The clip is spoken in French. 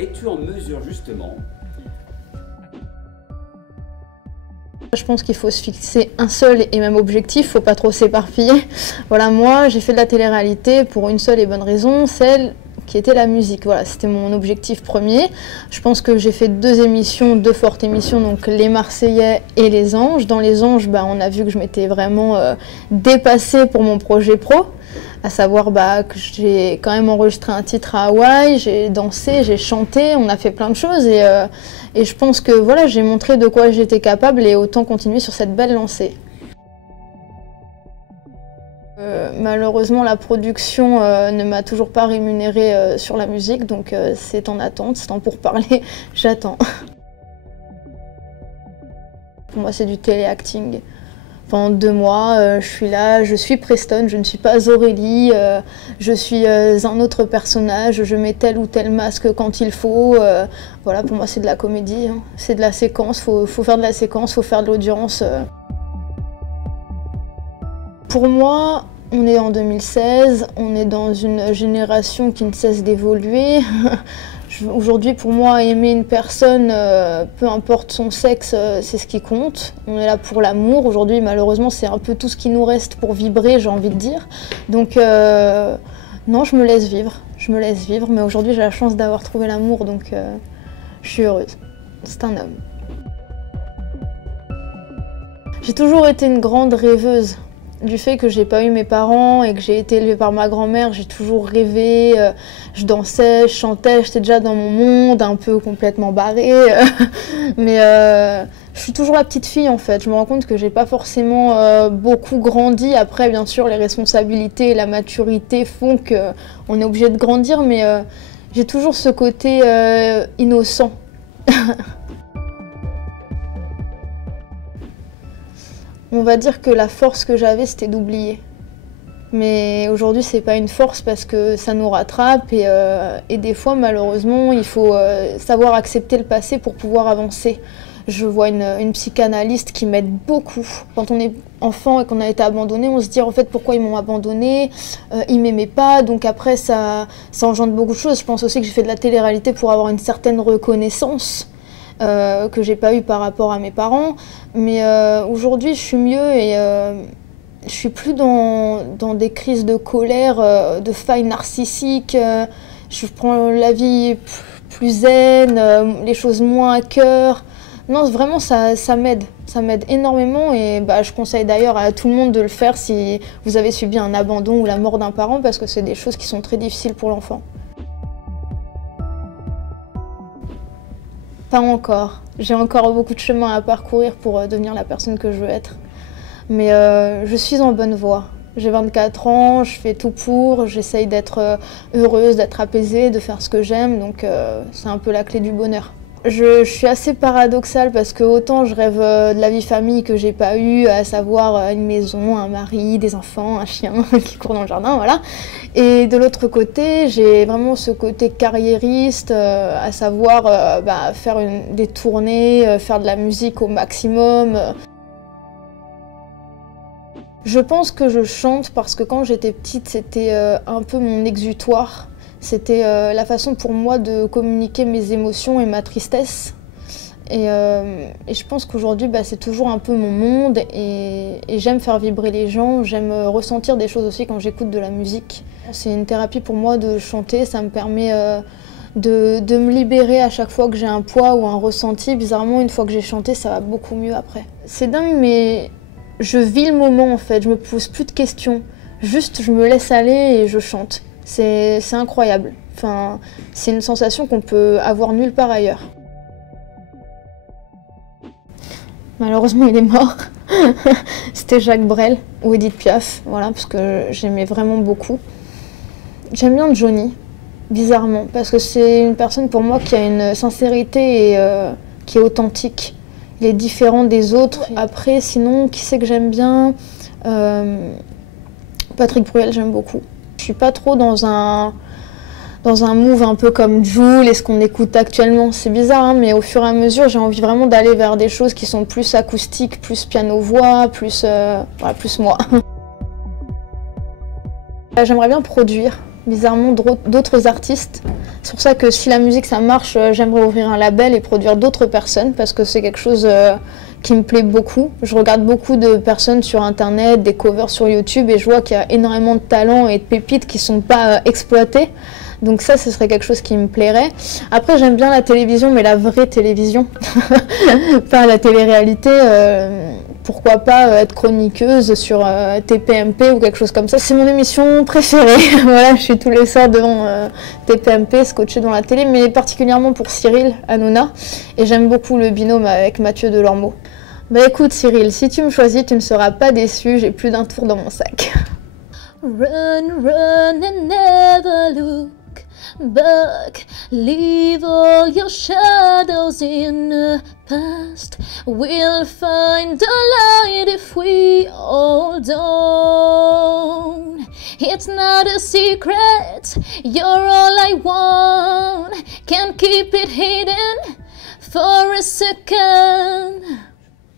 Es-tu en mesure justement? Je pense qu'il faut se fixer un seul et même objectif, il ne faut pas trop s'éparpiller. Voilà, moi j'ai fait de la télé-réalité pour une seule et bonne raison, celle qui était la musique. Voilà, c'était mon objectif premier. Je pense que j'ai fait deux fortes émissions, donc Les Marseillais et Les Anges. Dans Les Anges, on a vu que je m'étais vraiment dépassée pour mon projet pro, à savoir que j'ai quand même enregistré un titre à Hawaï, j'ai dansé, j'ai chanté, on a fait plein de choses et je pense que voilà, j'ai montré de quoi j'étais capable et autant continuer sur cette belle lancée. Malheureusement, la production ne m'a toujours pas rémunérée sur la musique, donc c'est en attente, c'est en pourparler, j'attends. Pour moi, c'est du téléacting. Pendant 2 mois, je suis là, je suis Preston, je ne suis pas Aurélie, je suis un autre personnage, je mets tel ou tel masque quand il faut. Voilà, pour moi, c'est de la comédie, hein. C'est de la séquence, faut faire de la séquence, faut faire de l'audience. Pour moi, on est en 2016, on est dans une génération qui ne cesse d'évoluer. Aujourd'hui, pour moi, aimer une personne, peu importe son sexe, c'est ce qui compte. On est là pour l'amour. Aujourd'hui, malheureusement, c'est un peu tout ce qui nous reste pour vibrer, j'ai envie de dire. Donc, non, je me laisse vivre. Je me laisse vivre, mais aujourd'hui, j'ai la chance d'avoir trouvé l'amour, donc je suis heureuse. C'est un homme. J'ai toujours été une grande rêveuse. Du fait que j'ai pas eu mes parents et que j'ai été élevée par ma grand-mère, j'ai toujours rêvé, je dansais, je chantais, j'étais déjà dans mon monde, un peu complètement barrée. Mais je suis toujours la petite fille en fait. Je me rends compte que j'ai pas forcément beaucoup grandi. Après, bien sûr, les responsabilités et la maturité font qu'on est obligé de grandir, mais j'ai toujours ce côté innocent. On va dire que la force que j'avais, c'était d'oublier. Mais aujourd'hui, c'est pas une force parce que ça nous rattrape et des fois, malheureusement, il faut savoir accepter le passé pour pouvoir avancer. Je vois une psychanalyste qui m'aide beaucoup. Quand on est enfant et qu'on a été abandonné, on se dit en fait pourquoi ils m'ont abandonné, ils m'aimaient pas, donc après ça engendre beaucoup de choses. Je pense aussi que j'ai fait de la télé-réalité pour avoir une certaine reconnaissance. Que j'ai pas eu par rapport à mes parents, mais aujourd'hui je suis mieux et je suis plus dans des crises de colère, de failles narcissiques, je prends la vie plus zen, les choses moins à cœur. Non, vraiment ça m'aide énormément et je conseille d'ailleurs à tout le monde de le faire si vous avez subi un abandon ou la mort d'un parent parce que c'est des choses qui sont très difficiles pour l'enfant. Pas encore. J'ai encore beaucoup de chemin à parcourir pour devenir la personne que je veux être. Mais je suis en bonne voie. J'ai 24 ans, je fais tout pour, j'essaye d'être heureuse, d'être apaisée, de faire ce que j'aime, donc c'est un peu la clé du bonheur. Je suis assez paradoxale parce que autant je rêve de la vie famille que j'ai pas eu, à savoir une maison, un mari, des enfants, un chien qui court dans le jardin, voilà. Et de l'autre côté, j'ai vraiment ce côté carriériste, à savoir faire des tournées, faire de la musique au maximum. Je pense que je chante parce que quand j'étais petite, c'était un peu mon exutoire. C'était la façon pour moi de communiquer mes émotions et ma tristesse. Et je pense qu'aujourd'hui, c'est toujours un peu mon monde et j'aime faire vibrer les gens, j'aime ressentir des choses aussi quand j'écoute de la musique. C'est une thérapie pour moi de chanter, ça me permet de me libérer à chaque fois que j'ai un poids ou un ressenti. Bizarrement, une fois que j'ai chanté, ça va beaucoup mieux après. C'est dingue, mais je vis le moment en fait, je me pose plus de questions. Juste, je me laisse aller et je chante. C'est incroyable. Enfin, c'est une sensation qu'on peut avoir nulle part ailleurs. Malheureusement, il est mort. C'était Jacques Brel ou Edith Piaf, voilà, parce que j'aimais vraiment beaucoup. J'aime bien Johnny, bizarrement, parce que c'est une personne pour moi qui a une sincérité et qui est authentique. Il est différent des autres. Après, sinon, qui c'est que j'aime bien Patrick Bruel, j'aime beaucoup. Je suis pas trop dans un move un peu comme Jul et ce qu'on écoute actuellement. C'est bizarre, hein, mais au fur et à mesure, j'ai envie vraiment d'aller vers des choses qui sont plus acoustiques, plus piano-voix, plus moi. J'aimerais bien produire, bizarrement, d'autres artistes, C'est pour ça que si la musique ça marche, j'aimerais ouvrir un label et produire d'autres personnes parce que c'est quelque chose qui me plaît beaucoup. Je regarde beaucoup de personnes sur internet, des covers sur YouTube et je vois qu'il y a énormément de talents et de pépites qui sont pas exploités. Donc ça, ce serait quelque chose qui me plairait. Après, j'aime bien la télévision, mais la vraie télévision, pas la télé-réalité. Pourquoi pas être chroniqueuse sur TPMP ou quelque chose comme ça. C'est mon émission préférée. Voilà, je suis tous les soirs devant TPMP, scotchée dans la télé, mais particulièrement pour Cyril Hanouna. Et j'aime beaucoup le binôme avec Mathieu Delormeau. Bah écoute Cyril, si tu me choisis, tu ne seras pas déçu, j'ai plus d'un tour dans mon sac. Run, run and never look back. Leave all your shadows in the past. We'll find the light if we hold on. It's not a secret, you're all I want. Can't keep it hidden for a second.